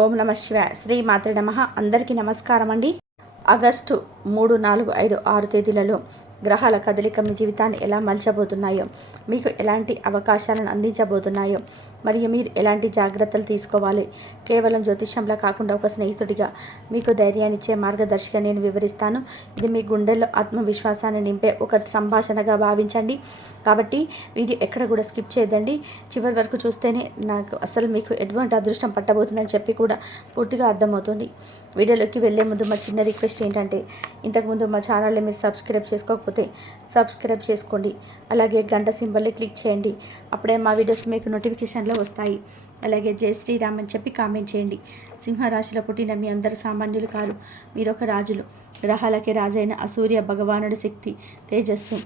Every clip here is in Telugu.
ఓం నమ శివాయ. శ్రీ మాత్రే నమః. అందరికీ నమస్కారం అండి. ఆగస్టు 3, 4, 5, 6 తేదీలలో గ్రహాల కదలిక మీ జీవితాన్ని ఎలా మలచబోతున్నాయో, మీకు ఎలాంటి అవకాశాలను అందించబోతున్నాయో, మరియు మీరు ఎలాంటి జాగ్రత్తలు తీసుకోవాలి, కేవలం జ్యోతిష్యంలా కాకుండా ఒక స్నేహితుడిగా మీకు ధైర్యాన్నిచ్చే మార్గదర్శిగా నేను వివరిస్తాను. ఇది మీ గుండెల్లో ఆత్మవిశ్వాసాన్ని నింపే ఒక సంభాషణగా భావించండి. కాబట్టి వీడియో ఎక్కడ కూడా స్కిప్ చేయదండి. చివరి వరకు చూస్తేనే నాకు అసలు మీకు ఎటువంటి అదృష్టం పట్టబోతుందని చెప్పి కూడా పూర్తిగా అర్థమవుతుంది. వీడియోలోకి వెళ్ళే ముందు మా చిన్న రిక్వెస్ట్ ఏంటంటే, ఇంతకుముందు మా ఛానల్ని మీరు సబ్స్క్రైబ్ చేసుకోకపోతే సబ్స్క్రైబ్ చేసుకోండి. అలాగే గంట సింబల్ని క్లిక్ చేయండి. అప్పుడే మా వీడియోస్ మీకు నోటిఫికేషన్లో వస్తాయి. అలాగే జై శ్రీరామ్ అని చెప్పి కామెంట్ చేయండి. సింహరాశిలో పుట్టిన మీ అందరు సామాన్యులు కాదు, మీరొక రాజులు. గ్రహాలకే రాజైన సూర్య భగవానుడి శక్తి, తేజస్సు,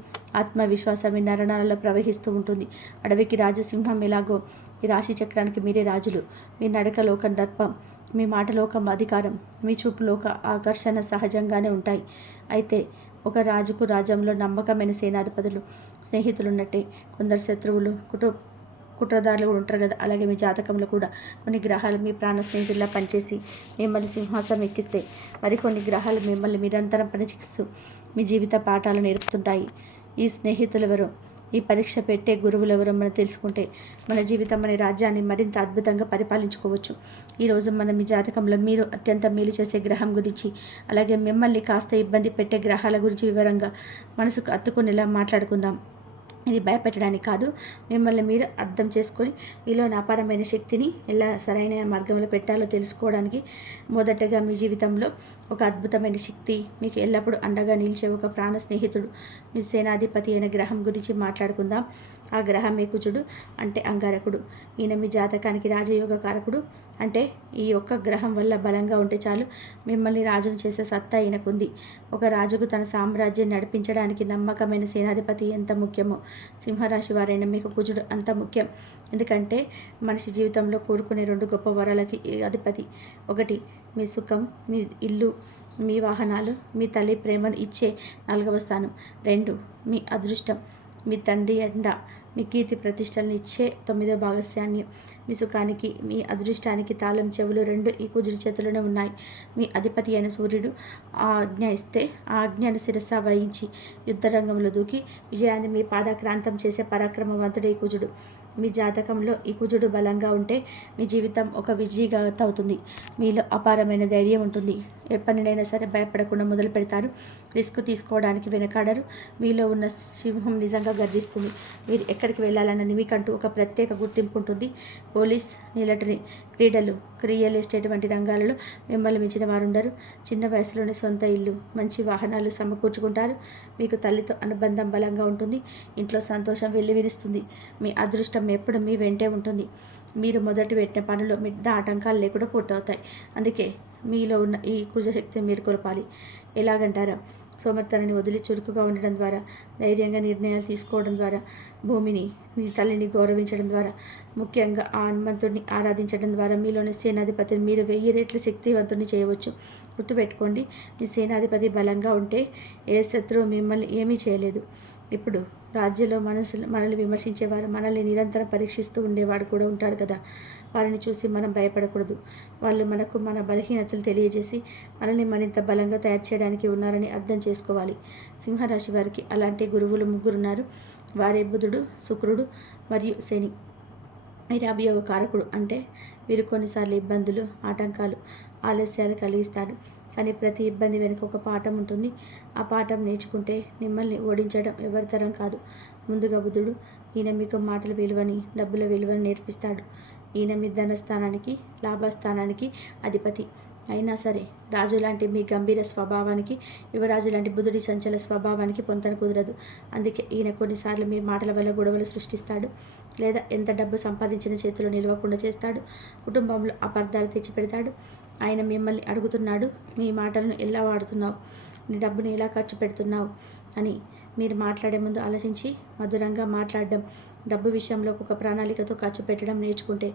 ఆత్మవిశ్వాసం మీ నరనాలలో ప్రవహిస్తూ ఉంటుంది. అడవికి రాజసింహం ఎలాగో ఈ రాశి చక్రానికి మీరే రాజులు. మీ నడక లోకం దర్పం, మీ మాట లోకం అధికారం, మీ చూపు లోక ఆకర్షణ సహజంగానే ఉంటాయి. అయితే ఒక రాజుకు రాజ్యంలో నమ్మకమైన సేనాధిపతులు, స్నేహితులు ఉన్నట్టే కొందరు శత్రువులు, కుట్రదారులు కూడా ఉంటారు కదా. అలాగే మీ జాతకంలో కూడా కొన్ని గ్రహాలు మీ ప్రాణ స్నేహితుల్లా పనిచేసి మిమ్మల్ని సింహాసనం ఎక్కిస్తే, మరికొన్ని గ్రహాలు మిమ్మల్ని నిరంతరం పనిచేస్తూ మీ జీవిత పాఠాలు నేర్పుతుంటాయి. ఈ స్నేహితులు ఎవరో, ఈ పరీక్ష పెట్టే గురువులు ఎవరో మనం తెలుసుకుంటే మన జీవితం అనే రాజ్యాన్ని మరింత అద్భుతంగా పరిపాలించుకోవచ్చు. ఈరోజు మనం మీ జాతకంలో మీరు అత్యంత మేలు చేసే గ్రహం గురించి, అలాగే మిమ్మల్ని కాస్త ఇబ్బంది పెట్టే గ్రహాల గురించి వివరంగా మనసుకు అత్తుకునేలా మాట్లాడుకుందాం. ఇది భయపెట్టడానికి కాదు, మిమ్మల్ని మీరు అర్థం చేసుకొని మీలోని అపారమైన శక్తిని ఎలా సరైన మార్గంలో పెట్టాలో తెలుసుకోవడానికి. మొదటగా మీ జీవితంలో ఒక అద్భుతమైన శక్తి, మీకు ఎల్లప్పుడూ అండగా నిలిచే ఒక ప్రాణ స్నేహితుడు, మీ సేనాధిపతి అయిన గ్రహం గురించి మాట్లాడుకుందాం. ఆ గ్రహమే కుజుడు, అంటే అంగారకుడు. ఈయన మీ జాతకానికి రాజయోగ కారకుడు. అంటే ఈ ఒక్క గ్రహం వల్ల బలంగా ఉంటే చాలు, మిమ్మల్ని రాజును చేసే సత్తా ఈయనకుంది. ఒక రాజుకు తన సామ్రాజ్యాన్ని నడిపించడానికి నమ్మకమైన సేనాధిపతి ఎంత ముఖ్యమో, సింహరాశి వారైన మీకు కుజుడు అంత ముఖ్యం. ఎందుకంటే మనిషి జీవితంలో కోరుకునే 2 గొప్ప వరాలకి అధిపతి. ఒకటి మీ సుఖం, మీ ఇల్లు, మీ వాహనాలు, మీ తల్లి ప్రేమను ఇచ్చే 4వ స్థానం. 2 మీ అదృష్టం, మీ తండ్రి అండ, మీ కీర్తి ప్రతిష్టలను ఇచ్చే 9వ భాగస్వామ్యం. మీ సుఖానికి, మీ అదృష్టానికి తాళం చెవులు 2 ఈ కుజుడి చేతిలోనే ఉన్నాయి. మీ అధిపతి అయిన సూర్యుడు ఆజ్ఞ ఇస్తే ఆ ఆజ్ఞను శిరస్స వహించి యుద్ధరంగంలో దూకి విజయాన్ని మీ పాదక్రాంతం చేసే పరాక్రమవంతుడు ఈ కుజుడు. మీ జాతకంలో ఈ కుజుడు బలంగా ఉంటే మీ జీవితం ఒక విజయగాథ అవుతుంది. మీలో అపారమైన ధైర్యం ఉంటుంది. ఏ పనినైనా సరే భయపడకుండా మొదలు పెడతారు. రిస్క్ తీసుకోవడానికి వెనకాడరు. మీలో ఉన్న సింహం నిజంగా గర్జిస్తుంది. మీరు ఎక్కడికి వెళ్ళాలన్నది మీకంటూ ఒక ప్రత్యేక గుర్తింపు ఉంటుంది. పోలీస్, మిలిటరీ, క్రీడలు, రియల్ ఎస్టేట్ వంటి రంగాలలో మిమ్మల్ని మించిన వారు ఉండరు. చిన్న వయసులోనే సొంత ఇల్లు, మంచి వాహనాలు సమకూర్చుకుంటారు. మీకు తల్లితో అనుబంధం బలంగా ఉంటుంది. ఇంట్లో సంతోషం వెల్లివిరుస్తుంది. మీ అదృష్టం ఎప్పుడు మీ వెంటే ఉంటుంది. మీరు మొదటి పెట్టిన పనులు మిద్ద ఆటంకాలు లేకుండా పూర్తవుతాయి. అందుకే మీలో ఉన్న ఈ కుజశక్తిని మీరు కొలపాలి. ఎలాగంటారా? సోమర్తనాన్ని వదిలి చురుకుగా ఉండడం ద్వారా, ధైర్యంగా నిర్ణయాలు తీసుకోవడం ద్వారా, భూమిని, మీ తల్లిని గౌరవించడం ద్వారా, ముఖ్యంగా ఆ హనుమంతుడిని ఆరాధించడం ద్వారా మీలోని సేనాధిపతిని మీరు 1000 రెట్లు శక్తివంతుని చేయవచ్చు. గుర్తుపెట్టుకోండి, మీ సేనాధిపతి బలంగా ఉంటే ఏ శత్రువు మిమ్మల్ని ఏమీ చేయలేదు. ఇప్పుడు రాజ్యంలో మనల్ని విమర్శించేవారు, మనల్ని నిరంతరం పరీక్షిస్తూ ఉండేవాడు కూడా ఉంటాడు కదా. వారిని చూసి మనం భయపడకూడదు. వాళ్ళు మనకు మన బలహీనతలు తెలియజేసి మనల్ని మరింత బలంగా తయారు చేయడానికి ఉన్నారని అర్థం చేసుకోవాలి. సింహరాశి వారికి అలాంటి గురువులు 3 ఉన్నారు. వారే బుధుడు, శుక్రుడు మరియు శని. వీరి అభియోగ కారకుడు. అంటే వీరు కొన్నిసార్లు ఇబ్బందులు, ఆటంకాలు, ఆలస్యాలు కలిగిస్తాడు. కానీ ప్రతి ఇబ్బంది వెనుక ఒక పాఠం ఉంటుంది. ఆ పాఠం నేర్చుకుంటే మిమ్మల్ని ఓడించడం ఎవరి తరం కాదు. ముందుగా బుధుడు. ఈయన మీకు మాటల విలువని, డబ్బుల విలువని నేర్పిస్తాడు. ఈయన మీ ధనస్థానానికి, లాభస్థానానికి అధిపతి. అయినా సరే రాజు లాంటి మీ గంభీర స్వభావానికి, యువరాజు లాంటి బుధుడి సంచల స్వభావానికి పొంతన కుదరదు. అందుకే ఈయన కొన్నిసార్లు మీ మాటల వల్ల గొడవలు సృష్టిస్తాడు, లేదా ఎంత డబ్బు సంపాదించిన చేతిలో నిలవకుండా చేస్తాడు. కుటుంబంలో అపార్థాలు తెచ్చిపెడతాడు. ఆయన మిమ్మల్ని అడుగుతున్నాడు, మీ మాటలను ఎలా వాడుతున్నావు, నీ డబ్బుని ఎలా ఖర్చు పెడుతున్నావు అని. మీరు మాట్లాడే ముందు ఆలోచించి మధురంగా మాట్లాడడం, డబ్బు విషయంలో ఒక ప్రణాళికతో ఖర్చు పెట్టడం నేర్చుకుంటే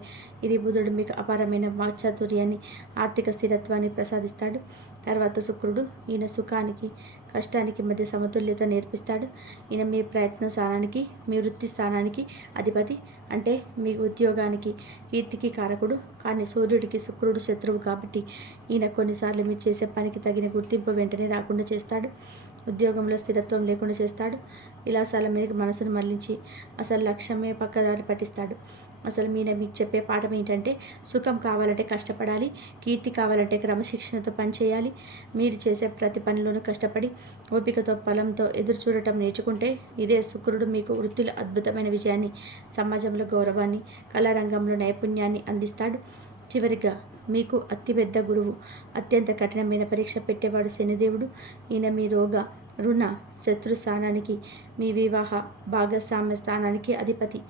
ఇది బుధుడు మీకు అపారమైన వాక్చాతుర్యాన్ని, ఆర్థిక స్థిరత్వాన్ని ప్రసాదిస్తాడు. తర్వాత శుక్రుడు ఈయన సుఖానికి కష్టానికి మధ్య సమతుల్యత నేర్పిస్తాడు. ఈయన మీ ప్రయత్న స్థానానికి, మీ వృత్తి స్థానానికి అధిపతి. అంటే మీ ఉద్యోగానికి, కీర్తికి కారకుడు. కానీ సూర్యుడికి శుక్రుడు శత్రువు కాబట్టి ఈయన కొన్నిసార్లు మీరు చేసే పనికి తగిన గుర్తింపు వెంటనే రాకుండా చేస్తాడు. ఉద్యోగంలో స్థిరత్వం లేకుండా చేస్తాడు. విలాసాల మీద మనసును మళ్లించి అసలు లక్ష్యమే పక్కదారి పట్టిస్తాడు. అసలు మీకు చెప్పే పాఠం ఏంటంటే, సుఖం కావాలంటే కష్టపడాలి, కీర్తి కావాలంటే క్రమశిక్షణతో పనిచేయాలి. మీరు చేసే ప్రతి పనిలోనూ కష్టపడి ఓపికతో ఫలంతో ఎదురు చూడటం నేర్చుకుంటే ఇదే శుక్రుడు మీకు వృత్తిలో అద్భుతమైన విజయాన్ని, సమాజంలో గౌరవాన్ని, కళారంగంలో నైపుణ్యాన్ని అందిస్తాడు. చివరిగా మీకు అతిపెద్ద గురువు, అత్యంత కఠినమైన పరీక్ష పెట్టేవాడు శనిదేవుడు. ఈయన మీ రోగ, రుణ, శత్రు స్థానానికి, మీ వివాహ భాగస్వామ్య స్థానానికి అధిపతి.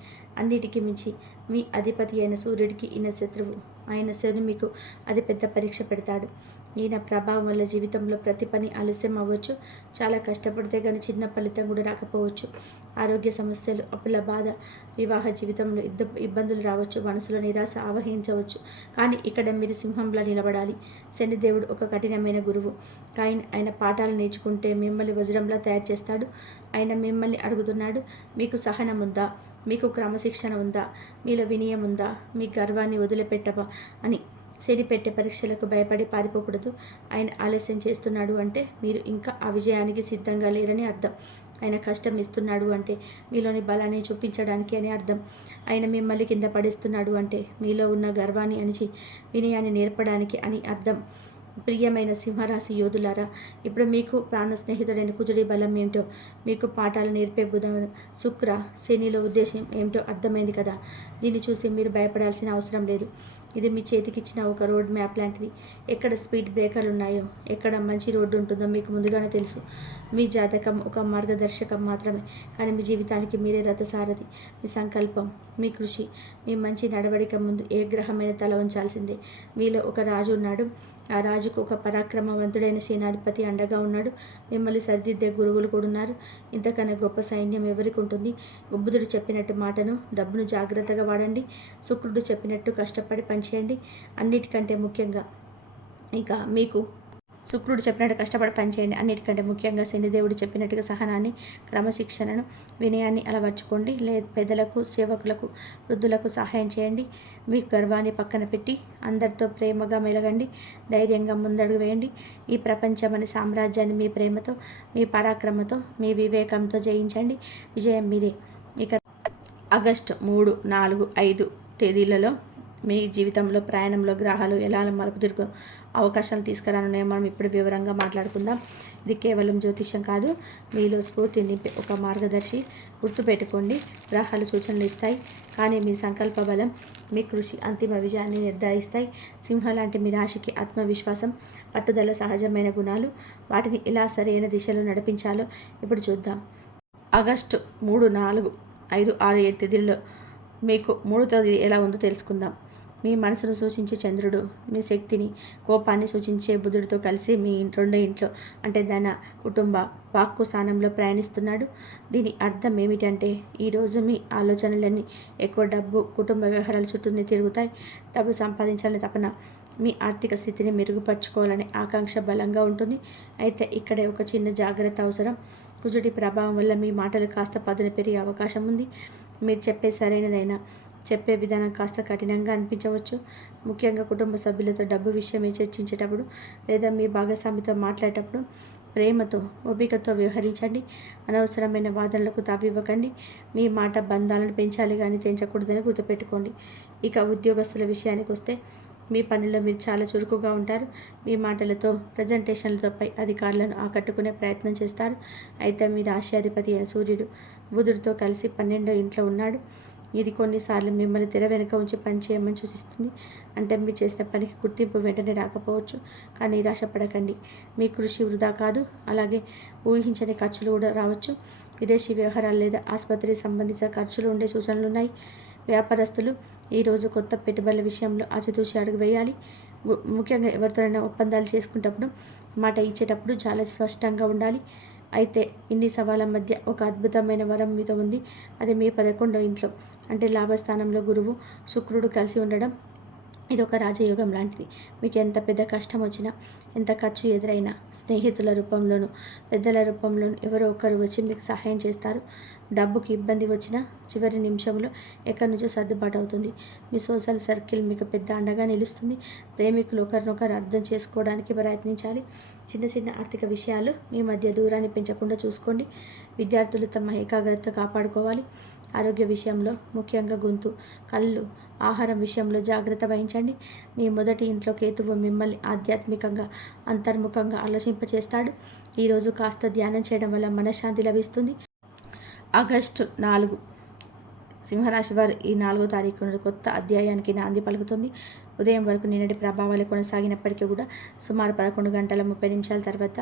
అన్నిటికీ మించి మీ అధిపతి అయిన సూర్యుడికి ఈయన శత్రువు. ఆయన శని మీకు అతిపెద్ద పరీక్ష పెడతాడు. ఈయన ప్రభావం వల్ల జీవితంలో ప్రతి పని ఆలస్యం అవ్వచ్చు. చాలా కష్టపడితే కానీ చిన్న ఫలితం కూడా రాకపోవచ్చు. ఆరోగ్య సమస్యలు, అప్పుల బాధ, వివాహ జీవితంలో ఇబ్బందులు రావచ్చు. మనసులో నిరాశ ఆవహించవచ్చు. కానీ ఇక్కడ మీరు సింహంలా నిలబడాలి. శనిదేవుడు ఒక కఠినమైన గురువు. కానీ ఆయన పాఠాలు నేర్చుకుంటే మిమ్మల్ని వజ్రంలా తయారు చేస్తాడు. ఆయన మిమ్మల్ని అడుగుతున్నాడు, మీకు సహనం ఉందా, మీకు క్రమశిక్షణ ఉందా, మీలో వినయం ఉందా, మీ గర్వాన్ని వదిలిపెట్టవా అని. శని పెట్టే పరీక్షలకు భయపడి పారిపోకూడదు. ఆయన ఆలస్యం చేస్తున్నాడు అంటే మీరు ఇంకా ఆ విజయానికి సిద్ధంగా లేరని అర్థం. ఆయన కష్టం ఇస్తున్నాడు అంటే మీలోని బలాన్ని చూపించడానికి అని అర్థం. ఆయన మిమ్మల్ని కింద పడేస్తున్నాడు అంటే మీలో ఉన్న గర్వాన్ని అణిచి వినయాన్ని నేర్పడానికి అని అర్థం. ప్రియమైన సింహరాశి యోధులారా, ఇప్పుడు మీకు ప్రాణ స్నేహితుడైన కుజుడి బలం ఏమిటో, మీకు పాఠాలు నేర్పే బుధ, శుక్ర, శనిలో ఉద్దేశం ఏమిటో అర్థమైంది కదా. దీన్ని చూసి మీరు భయపడాల్సిన అవసరం లేదు. ఇది మీ చేతికిచ్చిన ఒక రోడ్ మ్యాప్ లాంటిది. ఎక్కడ స్పీడ్ బ్రేకర్లు ఉన్నాయో, ఎక్కడ మంచి రోడ్డు ఉంటుందో మీకు ముందుగానే తెలుసు. మీ జాతకం ఒక మార్గదర్శకం మాత్రమే, కానీ మీ జీవితానికి మీరే రథసారథి. మీ సంకల్పం, మీ కృషి, మీ మంచి నడవడిక ముందు ఏ గ్రహమైన తల వంచాల్సిందే. మీలో ఒక రాజు ఉన్నాడు. ఆ రాజుకు ఒక పరాక్రమవంతుడైన సేనాధిపతి అండగా ఉన్నాడు. మిమ్మల్ని సరిదిద్దే గురువులు కూడా ఉన్నారు. ఇంతకన్నా గొప్ప సైన్యం ఎవరికి ఉంటుంది? బుధుడు చెప్పినట్టు మాటను, డబ్బును జాగ్రత్తగా వాడండి. శుక్రుడు చెప్పినట్టు కష్టపడి పనిచేయండి. అన్నిటికంటే ముఖ్యంగా ఇంకా మీకు శుక్రుడు చెప్పినట్టు కష్టపడి పనిచేయండి. అన్నిటికంటే ముఖ్యంగా శనిదేవుడు చెప్పినట్టుగా సహనాన్ని, క్రమశిక్షణను, వినయాన్ని అలవర్చుకోండి. పెద్దలకు, సేవకులకు, వృద్ధులకు సహాయం చేయండి. మీ గర్వాన్ని పక్కన పెట్టి అందరితో ప్రేమగా మెలగండి. ధైర్యంగా ముందడుగు వేయండి. ఈ ప్రపంచమనే సామ్రాజ్యాన్ని మీ ప్రేమతో, మీ పరాక్రమతో, మీ వివేకంతో జయించండి. విజయం మీదే. ఇక ఆగస్టు 3, 4, 5 తేదీలలో మీ జీవితంలో ప్రయాణంలో గ్రహాలు ఎలా మలుపు తిరుగు అవకాశాలు తీసుకురానున్నాయో మనం ఇప్పుడు వివరంగా మాట్లాడుకుందాం. ఇది కేవలం జ్యోతిష్యం కాదు, మీలో స్ఫూర్తి నింపే ఒక మార్గదర్శి. గుర్తుపెట్టుకోండి, గ్రహాలు సూచనలు ఇస్తాయి, కానీ మీ సంకల్ప బలం, మీ కృషి అంతిమ విజయాన్ని నిర్ధారిస్తాయి. సింహ లాంటి మీ రాశికి ఆత్మవిశ్వాసం, పట్టుదల సహజమైన గుణాలు. వాటిని ఎలా సరైన దిశలో నడిపించాలో ఇప్పుడు చూద్దాం. ఆగస్టు 3, 4, 5, 6, 7 తేదీల్లో మీకు 3వ తేదీ ఎలా ఉందో తెలుసుకుందాం. మీ మనసును సూచించే చంద్రుడు మీ శక్తిని, కోపాన్ని సూచించే బుధుడితో కలిసి మీ రెండో ఇంట్లో అంటే ధన, కుటుంబ, వాక్కు స్థానంలో ప్రయాణిస్తున్నాడు. దీని అర్థం ఏమిటంటే ఈరోజు మీ ఆలోచనలన్నీ ఎక్కువ డబ్బు, కుటుంబ వ్యవహారాల చుట్టూనే తిరుగుతాయి. డబ్బు సంపాదించాలని తపన, మీ ఆర్థిక స్థితిని మెరుగుపరుచుకోవాలనే ఆకాంక్ష బలంగా ఉంటుంది. అయితే ఇక్కడే ఒక చిన్న జాగ్రత్త అవసరం. కుజుడి ప్రభావం వల్ల మీ మాటలు కాస్త పదును పెరిగే అవకాశం ఉంది. మీరు చెప్పే సరైనదైనా చెప్పే విధానం కాస్త కఠినంగా అనిపించవచ్చు. ముఖ్యంగా కుటుంబ సభ్యులతో డబ్బు విషయమే చర్చించేటప్పుడు లేదా మీ భాగస్వామితో మాట్లాడేటప్పుడు ప్రేమతో, ఓపికతో వ్యవహరించండి. అనవసరమైన వాదనలకు తావివ్వకండి. మీ మాట బంధాలను పెంచాలి కానీ తెంచకూడదని గుర్తుపెట్టుకోండి. ఇక ఉద్యోగస్తుల విషయానికి వస్తే మీ పనిలో మీరు చాలా చురుకుగా ఉంటారు. మీ మాటలతో, ప్రజెంటేషన్లతో పై అధికారులను ఆకట్టుకునే ప్రయత్నం చేస్తారు. అయితే మీ రాశ్యాధిపతి అయిన సూర్యుడు బుధుడితో కలిసి 12వ ఇంట్లో ఉన్నాడు. ఇది కొన్నిసార్లు మిమ్మల్ని తెర వెనుక ఉంచి పనిచేయమని సూచిస్తుంది. అంటే మీరు చేసిన పనికి గుర్తింపు వెంటనే రాకపోవచ్చు, కానీ నిరాశపడకండి. మీ కృషి వృధా కాదు. అలాగే ఊహించని ఖర్చులు కూడా రావచ్చు. విదేశీ వ్యవహారాలు లేదా ఆసుపత్రి సంబంధిత ఖర్చులు ఉండే సూచనలు ఉన్నాయి. వ్యాపారస్తులు ఈరోజు కొత్త పెట్టుబడుల విషయంలో ఆచితూచి అడుగు వేయాలి. ముఖ్యంగా ఎవరితోనైనా ఒప్పందాలు చేసుకునేటప్పుడు, మాట ఇచ్చేటప్పుడు చాలా స్పష్టంగా ఉండాలి. అయితే ఇన్ని సవాళ్ళ మధ్య ఒక అద్భుతమైన వరం మీతో ఉంది. అది మీ 11వ ఇంట్లో అంటే లాభస్థానంలో గురువు, శుక్రుడు కలిసి ఉండడం. ఇది ఒక రాజయోగం లాంటిది. మీకు ఎంత పెద్ద కష్టం వచ్చినా, ఎంత ఖర్చు ఎదురైనా, స్నేహితుల రూపంలోనూ, పెద్దల రూపంలోనూ ఎవరో ఒకరు వచ్చి మీకు సహాయం చేస్తారు. డబ్బుకి ఇబ్బంది వచ్చినా చివరి నిమిషంలో ఎక్కడి నుంచో సర్దుబాటు అవుతుంది. మీ సోషల్ సర్కిల్ మీకు పెద్ద అండగా నిలుస్తుంది. ప్రేమికులు ఒకరినొకరు అర్థం చేసుకోవడానికి ప్రయత్నించాలి. చిన్న చిన్న ఆర్థిక విషయాలు మీ మధ్య దూరాన్ని పెంచకుండా చూసుకోండి. విద్యార్థులు తమ ఏకాగ్రత కాపాడుకోవాలి. ఆరోగ్య విషయంలో ముఖ్యంగా గొంతు, కళ్ళు, ఆహారం విషయంలో జాగ్రత్త వహించండి. మీ మొదటి ఇంట్లో కేతువు మిమ్మల్ని ఆధ్యాత్మికంగా, అంతర్ముఖంగా ఆలోచింపచేస్తాడు. ఈరోజు కాస్త ధ్యానం చేయడం వల్ల మనశ్శాంతి లభిస్తుంది. ఆగస్టు 4 సింహరాశి వారు ఈ 4వ తారీఖు నుండి కొత్త అధ్యాయానికి నాంది పలుకుతుంది. ఉదయం వరకు నిన్నటి ప్రభావాలు కొనసాగినప్పటికీ కూడా సుమారు 11 గంటల 30 నిమిషాల తర్వాత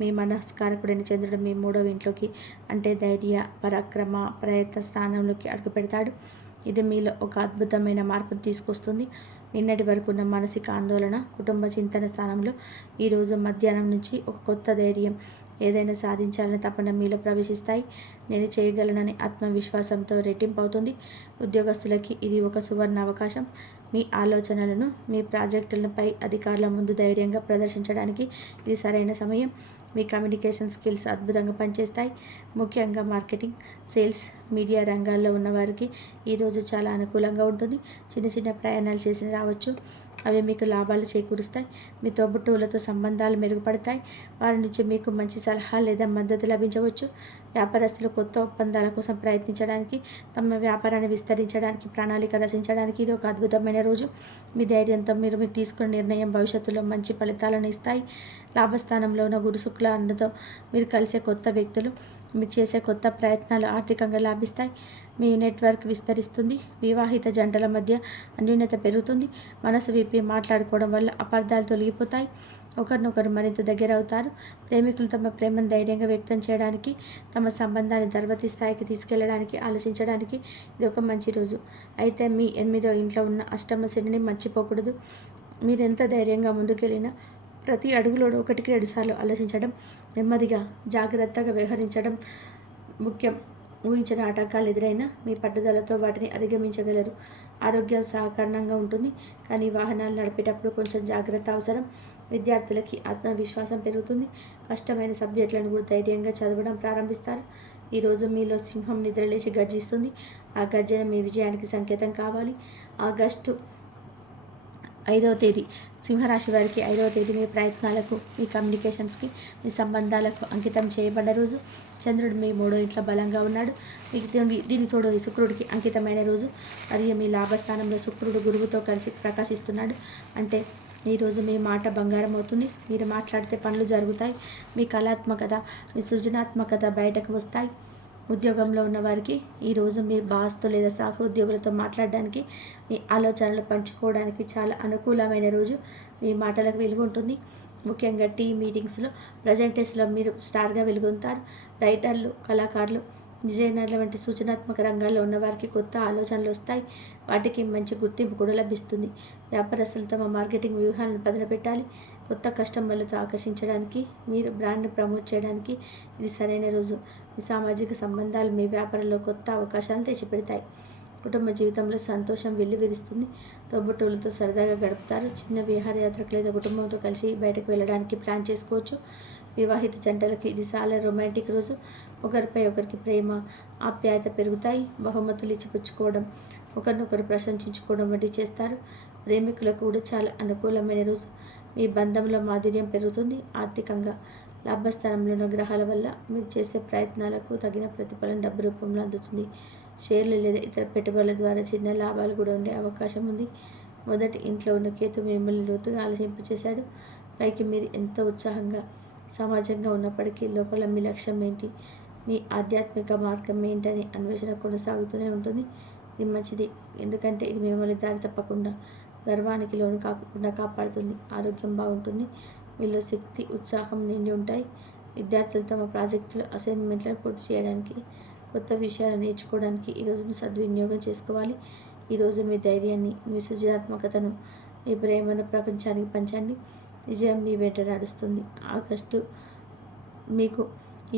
మీ మనస్కారకుడైన చంద్రుడు మీ 3వ ఇంట్లోకి, అంటే ధైర్య, పరాక్రమ, ప్రయత్న స్థానంలోకి అడుగు పెడతాడు. ఇది మీలో ఒక అద్భుతమైన మార్పును తీసుకొస్తుంది. నిన్నటి వరకు ఉన్న మానసిక ఆందోళన, కుటుంబ చింతన స్థానంలో ఈరోజు మధ్యాహ్నం నుంచి ఒక కొత్త ధైర్యం, ఏదైనా సాధించాలని తపన మీలో ప్రవేశిస్తాయి. నేను చేయగలనని ఆత్మవిశ్వాసంతో రెట్టింపు అవుతుంది. ఉద్యోగస్తులకి ఇది ఒక సువర్ణ అవకాశం. మీ ఆలోచనలను, మీ ప్రాజెక్టులను పై అధికారుల ముందు ధైర్యంగా ప్రదర్శించడానికి ఇది సరైన సమయం. మీ కమ్యూనికేషన్ స్కిల్స్ అద్భుతంగా పనిచేస్తాయి. ముఖ్యంగా మార్కెటింగ్, సేల్స్, మీడియా రంగాల్లో ఉన్నవారికి ఈరోజు చాలా అనుకూలంగా ఉంటుంది. చిన్న చిన్న ప్రయాణాలు చేసి రావచ్చు. అవి మీకు లాభాలు చేకూరుస్తాయి. మీ తోబుట్టువులతో సంబంధాలు మెరుగుపడతాయి. వారి నుంచి మీకు మంచి సలహా లేదా మద్దతు లభించవచ్చు. వ్యాపారస్తులు కొత్త ఒప్పందాల కోసం ప్రయత్నించడానికి, తమ వ్యాపారాన్ని విస్తరించడానికి, ప్రణాళిక రచించడానికి ఇది ఒక అద్భుతమైన రోజు. మీ ధైర్యంతో మీరు తీసుకున్న నిర్ణయం భవిష్యత్తులో మంచి ఫలితాలను ఇస్తాయి. లాభస్థానంలో ఉన్న గురు శుక్ల అండతో మీరు కలిసే కొత్త వ్యక్తులు, మీరు చేసే కొత్త ప్రయత్నాలు ఆర్థికంగా లాభిస్తాయి. మీ నెట్వర్క్ విస్తరిస్తుంది. వివాహిత జంటల మధ్య అన్యోన్యత పెరుగుతుంది. మనసు విప్పి మాట్లాడుకోవడం వల్ల అపార్థాలు తొలగిపోతాయి. ఒకరినొకరు మరింత దగ్గర అవుతారు. ప్రేమికులు తమ ప్రేమను ధైర్యంగా వ్యక్తం చేయడానికి, తమ సంబంధాన్ని తర్వాతి స్థాయికి తీసుకెళ్లడానికి ఆలోచించడానికి ఇది ఒక మంచి రోజు. అయితే మీ 8వ ఇంట్లో ఉన్న అష్టమ శనిని మర్చిపోకూడదు. మీరెంత ధైర్యంగా ముందుకెళ్ళినా ప్రతి అడుగులోనూ 1కి 2 సార్లు ఆలోచించడం, నెమ్మదిగా జాగ్రత్తగా వ్యవహరించడం ముఖ్యం. ఊహించిన ఆటంకాలు ఎదురైనా మీ పట్టుదలతో వాటిని అధిగమించగలరు. ఆరోగ్యం సహకరణంగా ఉంటుంది, కానీ వాహనాలు నడిపేటప్పుడు కొంచెం జాగ్రత్త అవసరం. విద్యార్థులకి ఆత్మవిశ్వాసం పెరుగుతుంది. కష్టమైన సబ్జెక్టులను కూడా ధైర్యంగా చదవడం ప్రారంభిస్తారు. ఈరోజు మీలో సింహం నిద్రలేచి గర్జిస్తుంది. ఆ గర్జన మీ విజయానికి సంకేతం కావాలి. ఆగస్టు 5వ తేదీ సింహరాశి వారికి 5వ తేదీ మీ ప్రయత్నాలకు, మీ కమ్యూనికేషన్స్కి, మీ సంబంధాలకు అంకితం చేయబడ్డ రోజు. చంద్రుడు మీ 3వ ఇంట్లో బలంగా ఉన్నాడు. మీకు దీని తోడు శుక్రుడికి అంకితమైన రోజు. మరియు మీ లాభస్థానంలో శుక్రుడు గురువుతో కలిసి ప్రకాశిస్తున్నాడు. అంటే ఈరోజు మీ మాట బంగారం అవుతుంది. మీరు మాట్లాడితే పనులు జరుగుతాయి. మీ కళాత్మకత, మీ సృజనాత్మకత బయటకు వస్తాయి. ఉద్యోగంలో ఉన్నవారికి ఈరోజు మీ బాస్తో లేదా సహ ఉద్యోగులతో మాట్లాడడానికి, మీ ఆలోచనలు పంచుకోవడానికి చాలా అనుకూలమైన రోజు. మీ మాటలకు విలువ ఉంటుంది. ముఖ్యంగా మీటింగ్స్లో, ప్రజెంటేషన్లో మీరు స్టార్గా వెలుగొందుతారు. రైటర్లు, కళాకారులు, డిజైనర్ల వంటి సూచనాత్మక రంగాల్లో ఉన్నవారికి కొత్త ఆలోచనలు వస్తాయి. వాటికి మంచి గుర్తింపు కూడా లభిస్తుంది. వ్యాపారస్తులు తమ మార్కెటింగ్ వ్యూహాలను పదున పెట్టాలి. కొత్త కస్టమర్లతో ఆకర్షించడానికి, మీరు బ్రాండ్ను ప్రమోట్ చేయడానికి ఇది సరైన రోజు. మీ సామాజిక సంబంధాలు మీ వ్యాపారంలో కొత్త అవకాశాలను తెచ్చిపెడతాయి. కుటుంబ జీవితంలో సంతోషం వెల్లివిరుస్తుంది. తోబుట్టువులతో సరదాగా గడుపుతారు. చిన్న విహారయాత్రకు లేదా కుటుంబంతో కలిసి బయటకు వెళ్ళడానికి ప్లాన్ చేసుకోవచ్చు. వివాహిత జంటలకు ఇది చాలా రొమాంటిక్ రోజు. ఒకరిపై ఒకరికి ప్రేమ, ఆప్యాయత పెరుగుతాయి. బహుమతులు ఇచ్చిపుచ్చుకోవడం, ఒకరినొకరు ప్రశంసించుకోవడం వంటివి చేస్తారు. ప్రేమికులకు కూడా చాలా అనుకూలమైన రోజు. మీ బంధంలో మాధుర్యం పెరుగుతుంది. ఆర్థికంగా లాభస్థానంలో ఉన్న గ్రహాల వల్ల మీరు చేసే ప్రయత్నాలకు తగిన ప్రతిఫలం డబ్బు రూపంలో అందుతుంది. షేర్లు లేదా ఇతర పెట్టుబడుల ద్వారా చిన్న లాభాలు కూడా ఉండే అవకాశం ఉంది. మొదటి ఇంట్లో ఉన్న కేతు మిమ్మల్ని లోతుగా ఆలోచింపచేశాడు. పైకి మీరు ఎంతో ఉత్సాహంగా, సమాజంగా ఉన్నప్పటికీ లోపల మీ లక్ష్యం ఏంటి, మీ ఆధ్యాత్మిక మార్గం ఏంటని అన్వేషణ కొనసాగుతూనే ఉంటుంది. ఇది మంచిది, ఎందుకంటే ఇది మిమ్మల్ని దారి తప్పకుండా గర్వానికి లోను కాకుండా కాపాడుతుంది. ఆరోగ్యం బాగుంటుంది. మీలో శక్తి, ఉత్సాహం నిండి ఉంటాయి. విద్యార్థులు తమ ప్రాజెక్టులు, అసైన్మెంట్లను పూర్తి చేయడానికి, కొత్త విషయాలు నేర్చుకోవడానికి ఈ రోజును సద్వినియోగం చేసుకోవాలి. ఈరోజు మీ ధైర్యాన్ని, మీ సృజనాత్మకతను, మీ ప్రేమను ప్రపంచానికి పంచండి. విజయం మీ వెంట నడుస్తుంది.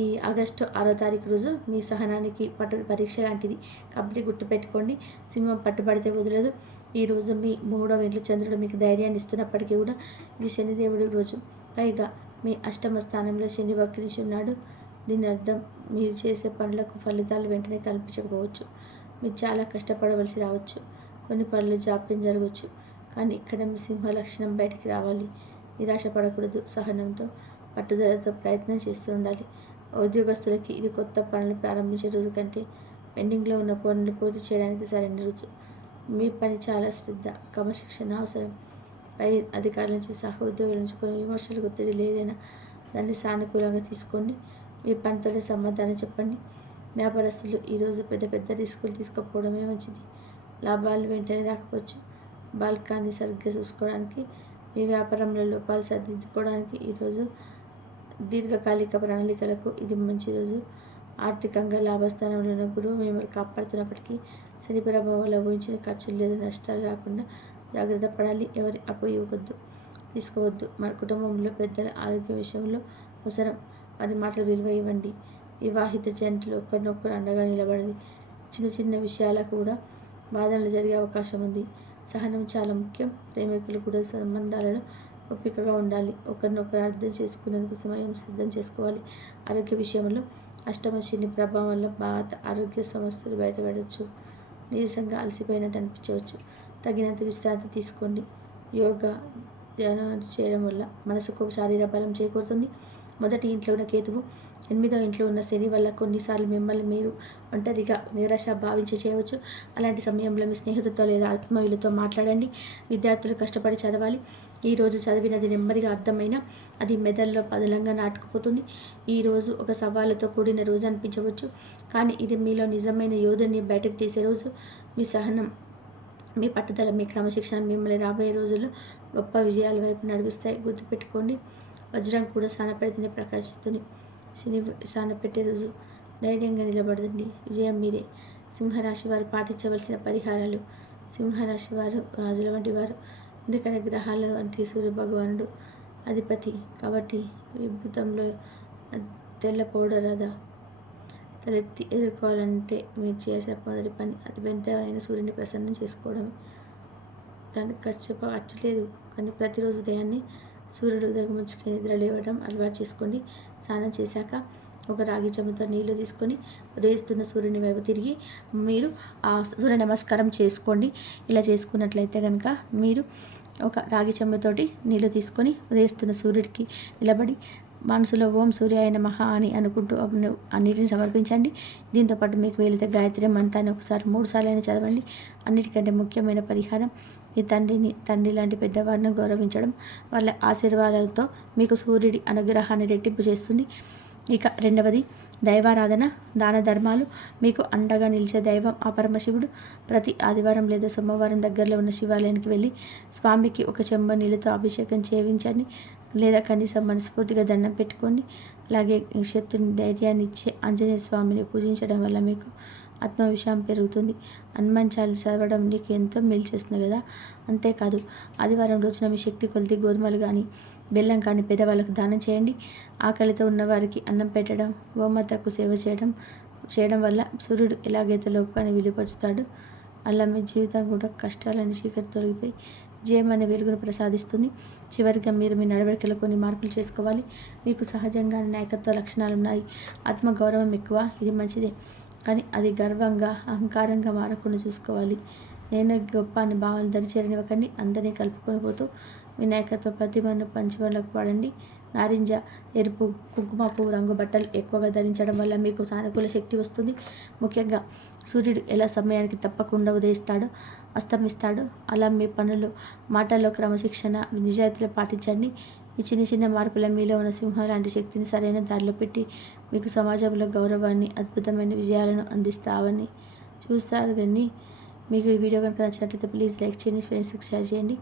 ఈ ఆగస్టు 6వ తారీఖు రోజు మీ సహనానికి పరీక్ష లాంటిది కాబట్టి గుర్తుపెట్టుకోండి. సింహం పట్టుబడితే వదలదు. ఈరోజు మీ 3వ ఇంట్లో చంద్రుడు మీకు ధైర్యాన్ని ఇస్తున్నప్పటికీ కూడా ఇది శనిదేవుడి రోజు. పైగా మీ అష్టమ స్థానంలో శని వక్రించి ఉన్నాడు. దీని అర్థం మీరు చేసే పనులకు ఫలితాలు వెంటనే కనిపించకపోవచ్చు. మీరు చాలా కష్టపడవలసి రావచ్చు. కొన్ని పనులు జాప్యం జరగవచ్చు. కానీ ఇక్కడ మీ సింహ లక్షణం బయటికి రావాలి. నిరాశ పడకూడదు. సహనంతో పట్టుదలతో ప్రయత్నం చేస్తూ ఉండాలి. ఉద్యోగస్తులకి ఇది కొత్త పనులు ప్రారంభించే రోజు కంటే పెండింగ్లో ఉన్న పనులు పూర్తి చేయడానికి సరైన రోజు. మీ పని చాలా శ్రద్ధ, క్రమశిక్షణ అవసరం. పై అధికారుల నుంచి సహోద్యోగుల నుంచి కొన్ని విమర్శలకు ఒత్తిడి లేదైనా దాన్ని సానుకూలంగా తీసుకోండి. మీ పనితోనే సమాధానం చెప్పండి. వ్యాపారస్తులు ఈరోజు పెద్ద పెద్ద రిస్కులు తీసుకోకపోవడమే మంచిది. లాభాలు వెంటనే రాకపోవచ్చు. బాల్కాన్ని సరిగ్గా చూసుకోవడానికి, మీ వ్యాపారంలో లోపాలు సరిదిద్దుకోవడానికి ఈరోజు దీర్ఘకాలిక ప్రణాళికలకు ఇది మంచి రోజు. ఆర్థికంగా లాభస్థానంలో ఉన్న గురువు మిమ్మల్ని కాపాడుతున్నప్పటికీ శని ప్రభావం వల్ల ఊహించిన ఖర్చులు లేదా నష్టాలు రాకుండా జాగ్రత్త పడాలి. ఎవరి అప్పు ఇవ్వవద్దు, తీసుకోవద్దు. మన కుటుంబంలో పెద్దల ఆరోగ్య విషయంలో అవసరం. వారి మాటలు విలువ ఇవ్వండి. వివాహిత జంటలు ఒకరినొకరు అండగా నిలబడాలి. చిన్న చిన్న విషయాలకు కూడా బాధలు జరిగే అవకాశం ఉంది. సహనం చాలా ముఖ్యం. ప్రేమికులు కూడా సంబంధాలలో ఓపికగా ఉండాలి. ఒకరినొకరు అర్థం చేసుకునేందుకు సమయం సిద్ధం చేసుకోవాలి. ఆరోగ్య విషయంలో అష్టమ శని ప్రభావం వల్ల పాత ఆరోగ్య సమస్యలు బయటపడవచ్చు. నీరసంగా అలసిపోయినట్టు అనిపించవచ్చు. తగినంత విశ్రాంతి తీసుకోండి. యోగా, ధ్యానం చేయడం వల్ల మనసుకు శారీరక బలం చేకూరుతుంది. మొదటి ఇంట్లో ఉన్న కేతువు 8వ ఇంట్లో ఉన్న శని వల్ల కొన్నిసార్లు మిమ్మల్ని మీరు ఒంటరిగా నిరాశ భావించి చేయవచ్చు. అలాంటి సమయంలో మీ స్నేహితులతో లేదా ఆత్మీయులతో మాట్లాడండి. విద్యార్థులు కష్టపడి చదవాలి. ఈరోజు చదివినది నెమ్మదిగా అర్థమైనా అది మెదడులో పదలంగా నాటుకుపోతుంది. ఈరోజు ఒక సవాళ్ళతో కూడిన రోజు అనిపించవచ్చు, కానీ ఇది మీలో నిజమైన యోధుని బయటకు తీసే రోజు. మీ సహనం, మీ పట్టుదల, మీ క్రమశిక్షణ మిమ్మల్ని రాబోయే రోజుల్లో గొప్ప విజయాల వైపు నడిపిస్తాయి. గుర్తుపెట్టుకోండి, వజ్రం కూడా సానపెడితేనే ప్రకాశిస్తుంది. శని సానపెట్టే రోజు. ధైర్యంగా నిలబడండి. విజయం మీరే. సింహరాశి వారు పాటించవలసిన పరిహారాలు. సింహరాశి వారు రాజుల వంటి వారు. ఎందుకంటే గ్రహాల వంటి సూర్య భగవానుడు అధిపతి కాబట్టి విభూతంలో తెల్ల పౌడర్ తలెత్తి ఎదుర్కోవాలంటే మీరు చేసే మొదటి పని అతి పెద్దమైన సూర్యుని ప్రసన్నం చేసుకోవడమే. దానికి ఖర్చు లేదు, కానీ ప్రతిరోజు ఉదయాన్నే సూర్యుడు ఉదయముంచుకి నిద్ర లేవడం అలవాటు చేసుకోండి. స్నానం చేశాక ఒక రాగి చెంబుతో నీళ్లు తీసుకొని ఉదయిస్తున్న సూర్యుని వైపు తిరిగి మీరు ఆ సూర్య నమస్కారం చేసుకోండి. ఇలా చేసుకున్నట్లయితే కనుక మీరు ఒక రాగి చెంబుతోటి నీళ్లు తీసుకొని ఉదయిస్తున్న సూర్యుడికి నిలబడి మనసులో ఓం సూర్యాయ నమః అని అనుకుంటూ అన్నిటిని సమర్పించండి. దీంతోపాటు మీకు వీలైతే గాయత్రి మంత్రాన్ని ఒకసారి 3 సార్లు అయినా చదవండి. అన్నిటికంటే ముఖ్యమైన పరిహారం మీ తండ్రి లాంటి పెద్దవారిని గౌరవించడం. వాళ్ళ ఆశీర్వాదాలతో మీకు సూర్యుడి అనుగ్రహాన్ని రెట్టింపు చేస్తుంది. ఇక రెండవది దైవారాధన, దాన ధర్మాలు. మీకు అండగా నిలిచే దైవం ఆ పరమశివుడు. ప్రతి ఆదివారం లేదా సోమవారం దగ్గరలో ఉన్న శివాలయానికి వెళ్ళి స్వామికి ఒక చెంబు నీళ్ళతో అభిషేకం చేయించండి, లేదా కనీసం మనస్ఫూర్తిగా దండం పెట్టుకోండి. అలాగే శత్రుని ధైర్యాన్ని ఇచ్చే ఆంజనేయ స్వామిని పూజించడం వల్ల మీకు ఆత్మవిశ్వాసం పెరుగుతుంది. హనుమాన్ చాలీసా చదవడం నీకు ఎంతో మేలు చేస్తుంది కదా. అంతేకాదు ఆదివారం రోజున మీ శక్తి కొలిది గోధుమలు కానీ బెల్లం కానీ పేదవాళ్ళకు దానం చేయండి. ఆకలితో ఉన్నవారికి అన్నం పెట్టడం, గోమాతకు సేవ చేయడం వల్ల సూర్యుడు ఎలాగైతే లోకాన్ని వెలుపరుస్తాడో అలా మీ జీవితం కూడా కష్టాలని చీకటి తొలగిపోయి విజయం అనే వెలుగును ప్రసాదిస్తుంది. చివరిగా మీరు మీ నడవడికలో కొన్ని మార్పులు చేసుకోవాలి. మీకు సహజంగా నాయకత్వ లక్షణాలు ఉన్నాయి. ఆత్మగౌరవం ఎక్కువ, ఇది మంచిదే, కానీ అది గర్వంగా అహంకారంగా మారకుండా చూసుకోవాలి. నేను గొప్ప అని భావాలు దరిచేరనివ్వకండి. అందరినీ కలుపుకొని పోతూ మీ నాయకత్వ ప్రతిభను పంచవర్లకు వాడండి. నారింజ, ఎరుపు, కుంకుమ పువ్వు రంగు బట్టలు ఎక్కువగా ధరించడం వల్ల మీకు సానుకూల శక్తి వస్తుంది. ముఖ్యంగా సూర్యుడు ఎలా సమయానికి తప్పకుండా ఉదయిస్తాడో అస్తమిస్తాడో అలా మీ పనులు, మాటల్లో క్రమశిక్షణ, నిజాయితీలు పాటించండి. ఈ చిన్న చిన్న మార్పుల మీలో ఉన్న సింహం లాంటి శక్తిని సరైన దారిలో పెట్టి మీకు సమాజంలో గౌరవాన్ని, అద్భుతమైన విజయాలను అందిస్తావని చూస్తారు. కానీ మీకు ఈ వీడియో కనుక నచ్చినట్లయితే ప్లీజ్ లైక్ చేయండి, ఫ్రెండ్స్కి షేర్ చేయండి.